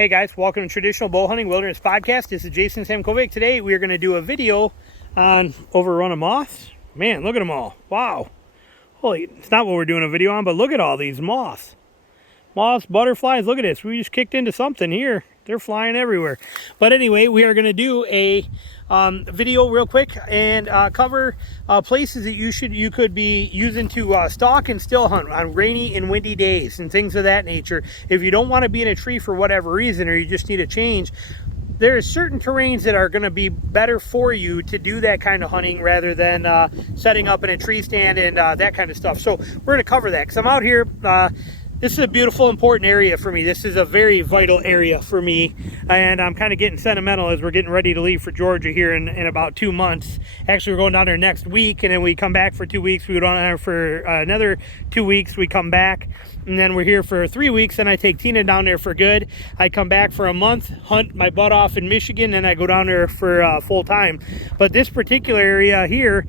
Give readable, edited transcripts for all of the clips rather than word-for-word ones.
Hey guys, welcome to Traditional Bow Hunting Wilderness Podcast. This is Jason Samkovic. Today we are going to do a video on overrun of moths. Man, look at them all. Wow. Holy, it's not what we're doing a video on, but look at all these moths. Moths, butterflies, look at this. We just kicked into something here. They're flying everywhere. But anyway, we are going to do a video real quick and cover places that you could be using to stalk and still hunt on rainy and windy days and things of that nature. If you don't want to be in a tree for whatever reason, or you just need a change, there are certain terrains that are going to be better for you to do that kind of hunting rather than setting up in a tree stand and that kind of stuff. So we're going to cover that because I'm out here. This is a beautiful, important area for me. This is a very vital area for me. And I'm kind of getting sentimental as we're getting ready to leave for Georgia here in about 2 months. Actually, we're going down there next week, and then we come back for 2 weeks. We go down there for another 2 weeks. We come back, and then we're here for 3 weeks, and I take Tina down there for good. I come back for a month, hunt my butt off in Michigan, and I go down there for full time. But this particular area here,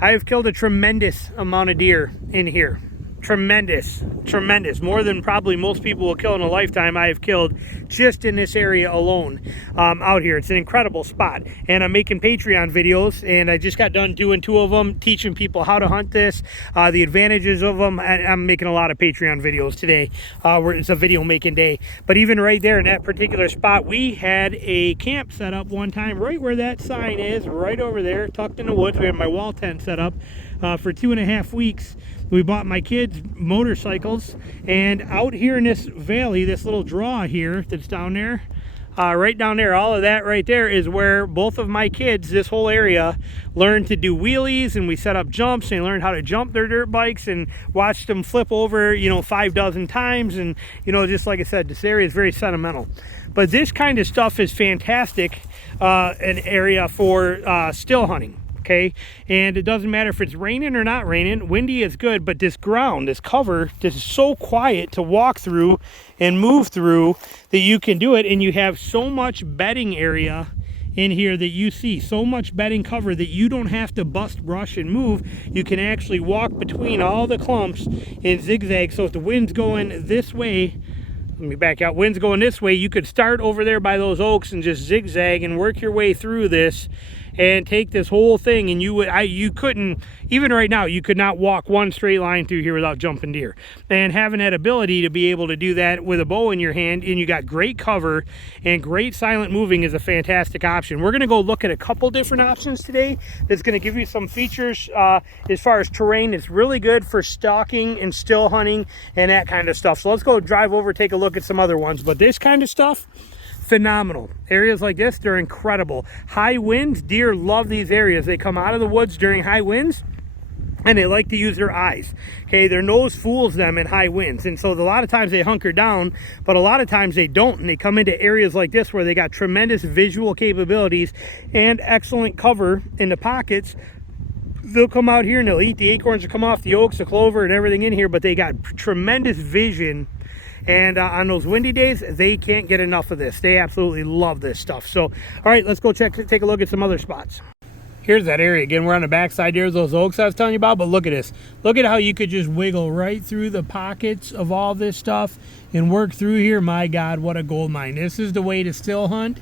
I've killed a tremendous amount of deer in here. Tremendous, more than probably most people will kill in a lifetime. I have killed just in this area alone out here. It's an incredible spot, and I'm making Patreon videos, and I just got done doing 2 of them, teaching people how to hunt this, the advantages of them. I'm making a lot of Patreon videos today where it's a video making day. But even right there in that particular spot, we had a camp set up one time right where that sign is, right over there, tucked in the woods. We had my wall tent set up for 2.5 weeks. We bought my kids motorcycles, and out here in this valley, this little draw here that's down there, right down there, all of that right there is where both of my kids, this whole area, learned to do wheelies, and we set up jumps, and they learned how to jump their dirt bikes and watched them flip over, 5 dozen times. And, just like I said, this area is very sentimental. But this kind of stuff is fantastic, an area for still hunting. Okay, and it doesn't matter if it's raining or not raining. Windy is good, but this ground, this cover, this is so quiet to walk through and move through that you can do it. And you have so much bedding area in here that you see, so much bedding cover that you don't have to bust brush and move. You can actually walk between all the clumps and zigzag. So if the wind's going this way, let me back out, wind's going this way, you could start over there by those oaks and just zigzag and work your way through this and take this whole thing. And you couldn't, even right now, you could not walk one straight line through here without jumping deer. And having that ability to be able to do that with a bow in your hand, and you got great cover and great silent moving, is a fantastic option. We're gonna go look at a couple different options today that's gonna give you some features as far as terrain. It's really good for stalking and still hunting and that kind of stuff. So let's go drive over, take a look at some other ones. But this kind of stuff, phenomenal. Areas like this, they're incredible. High winds, deer love these areas. They come out of the woods during high winds, and they like to use their eyes. Okay, their nose fools them in high winds, and so a lot of times they hunker down, but a lot of times they don't, and they come into areas like this where they got tremendous visual capabilities and excellent cover in the pockets. They'll come out here and they'll eat the acorns that come off the oaks, the clover, and everything in here, but they got tremendous vision. And on those windy days, they can't get enough of this. They absolutely love this stuff. So, all right, let's go take a look at some other spots. Here's that area. Again, we're on the backside. There's those oaks I was telling you about, but look at this. Look at how you could just wiggle right through the pockets of all this stuff and work through here. My God, what a gold mine. This is the way to still hunt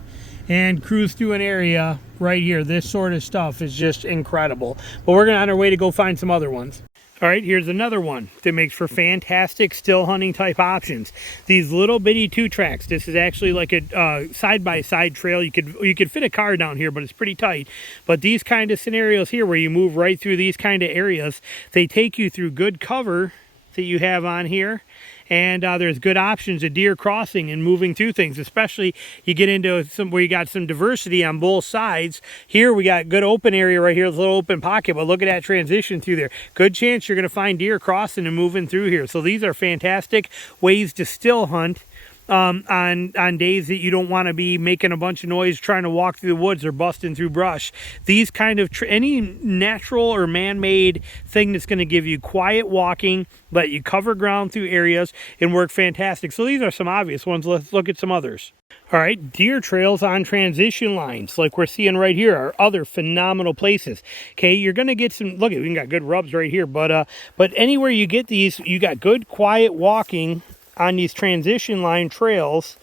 and cruise through an area right here. This sort of stuff is just incredible. But we're on our way to go find some other ones. All right, here's another one that makes for fantastic still hunting type options. These little bitty 2-tracks. This is actually like a side-by-side trail. You could fit a car down here, but it's pretty tight. But these kind of scenarios here where you move right through these kind of areas, they take you through good cover that you have on here. And there's good options of deer crossing and moving through things, especially you get into some where you got some diversity on both sides. Here we got good open area right here, this little open pocket, but look at that transition through there. Good chance you're going to find deer crossing and moving through here. So these are fantastic ways to still hunt on days that you don't want to be making a bunch of noise trying to walk through the woods or busting through brush. These kind of any natural or man-made thing that's going to give you quiet walking, let you cover ground through areas, and work fantastic. So these are some obvious ones. Let's look at some others. All right, deer trails on transition lines like we're seeing right here are other phenomenal places. Okay, you're going to get some, look, we got good rubs right here, but anywhere you get these, you got good quiet walking on these transition line trails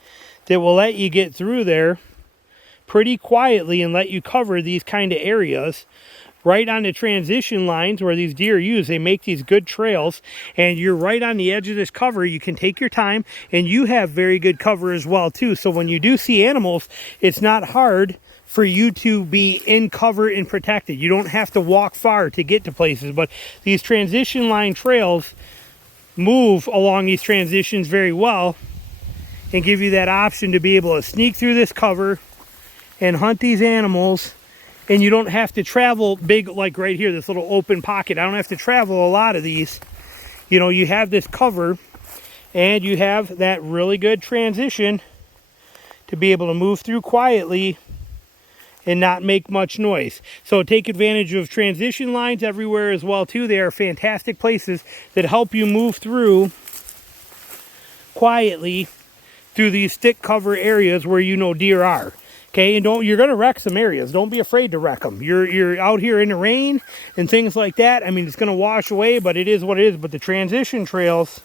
that will let you get through there pretty quietly and let you cover these kind of areas right on the transition lines where these deer use. They make these good trails, and you're right on the edge of this cover. You can take your time, and you have very good cover as well too. So when you do see animals, it's not hard for you to be in cover and protected. You don't have to walk far to get to places, but these transition line trails move along these transitions very well and give you that option to be able to sneak through this cover and hunt these animals. And you don't have to travel big, like right here, this little open pocket. I don't have to travel a lot of these. You know, you have this cover and you have that really good transition to be able to move through quietly and not make much noise. So take advantage of transition lines everywhere as well too. They are fantastic places that help you move through quietly through these thick cover areas where you know deer are. Okay, and you're going to wreck some areas. Don't be afraid to wreck them. You're out here in the rain and things like that. I mean, it's going to wash away, but it is what it is. But the transition trails,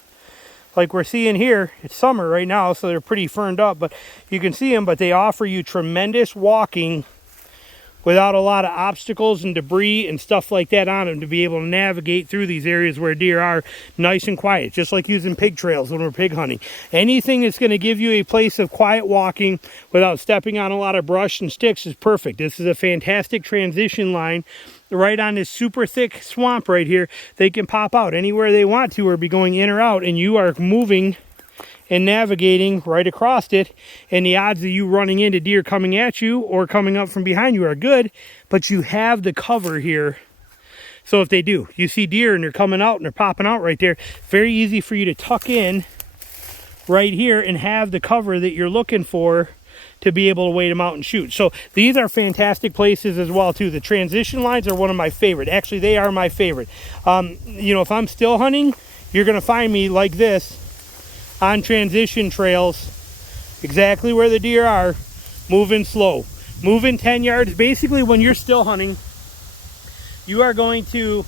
like we're seeing here, it's summer right now, so they're pretty ferned up, but you can see them, but they offer you tremendous walking without a lot of obstacles and debris and stuff like that on them, to be able to navigate through these areas where deer are nice and quiet, just like using pig trails when we're pig hunting. Anything that's going to give you a place of quiet walking without stepping on a lot of brush and sticks is perfect. This is a fantastic transition line right on this super thick swamp right here. They can pop out anywhere they want to or be going in or out, and you are moving and navigating right across it, and the odds of you running into deer coming at you or coming up from behind you are good, but you have the cover here. So if they do, you see deer and they're coming out and they're popping out right there, very easy for you to tuck in right here and have the cover that you're looking for to be able to wait them out and shoot. So these are fantastic places as well too. The transition lines are one of my favorite. Actually, they are my favorite. You know, if I'm still hunting, you're going to find me like this on transition trails, exactly where the deer are, moving slow, moving 10 yards. Basically, when you're still hunting, you are going to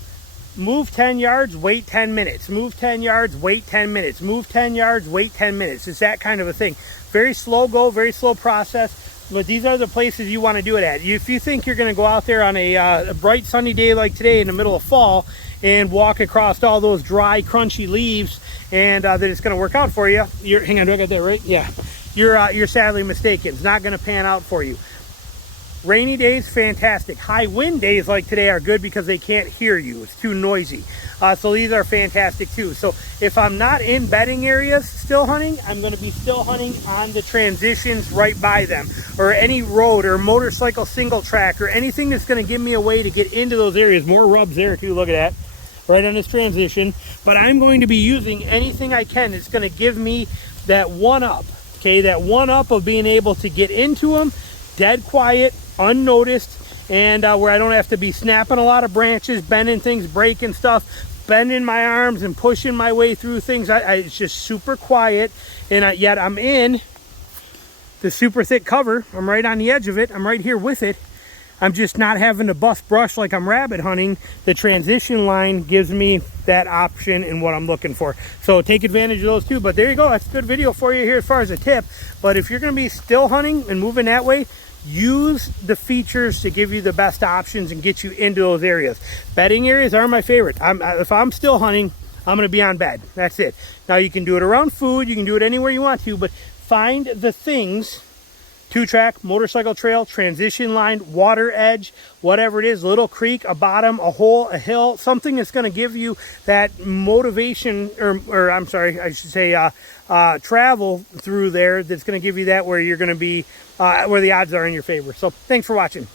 move 10 yards, wait 10 minutes, move 10 yards, wait 10 minutes, move 10 yards, wait 10 minutes. It's that kind of a thing. Very slow go, very slow process, but these are the places you want to do it at. If you think you're going to go out there on a bright sunny day like today in the middle of fall and walk across all those dry, crunchy leaves, and that it's going to work out for you, hang on, do I got that right? Yeah. You're sadly mistaken. It's not going to pan out for you. Rainy days, fantastic. High wind days like today are good because they can't hear you. It's too noisy. So these are fantastic too. So if I'm not in bedding areas still hunting, I'm going to be still hunting on the transitions right by them, or any road or motorcycle single track or anything that's going to give me a way to get into those areas. More rubs there too, look at that, right on this transition. But I'm going to be using anything I can that's going to give me that one up, okay, that one up of being able to get into them dead quiet, unnoticed, and where I don't have to be snapping a lot of branches, bending things, breaking stuff, bending my arms and pushing my way through things. It's just super quiet, and yet I'm in the super thick cover. I'm right on the edge of it. I'm right here with it. I'm just not having to bust brush like I'm rabbit hunting. The transition line gives me that option and what I'm looking for. So take advantage of those too. But there you go. That's a good video for you here as far as a tip. But if you're going to be still hunting and moving that way, use the features to give you the best options and get you into those areas. Bedding areas are my favorite. If I'm still hunting, I'm going to be on bed. That's it. Now you can do it around food. You can do it anywhere you want to, but find the things, 2-track, motorcycle trail, transition line, water edge, whatever it is, little creek, a bottom, a hole, a hill, something that's going to give you that motivation, or I'm sorry, I should say travel through there that's going to give you that where you're going to be, where the odds are in your favor. So thanks for watching.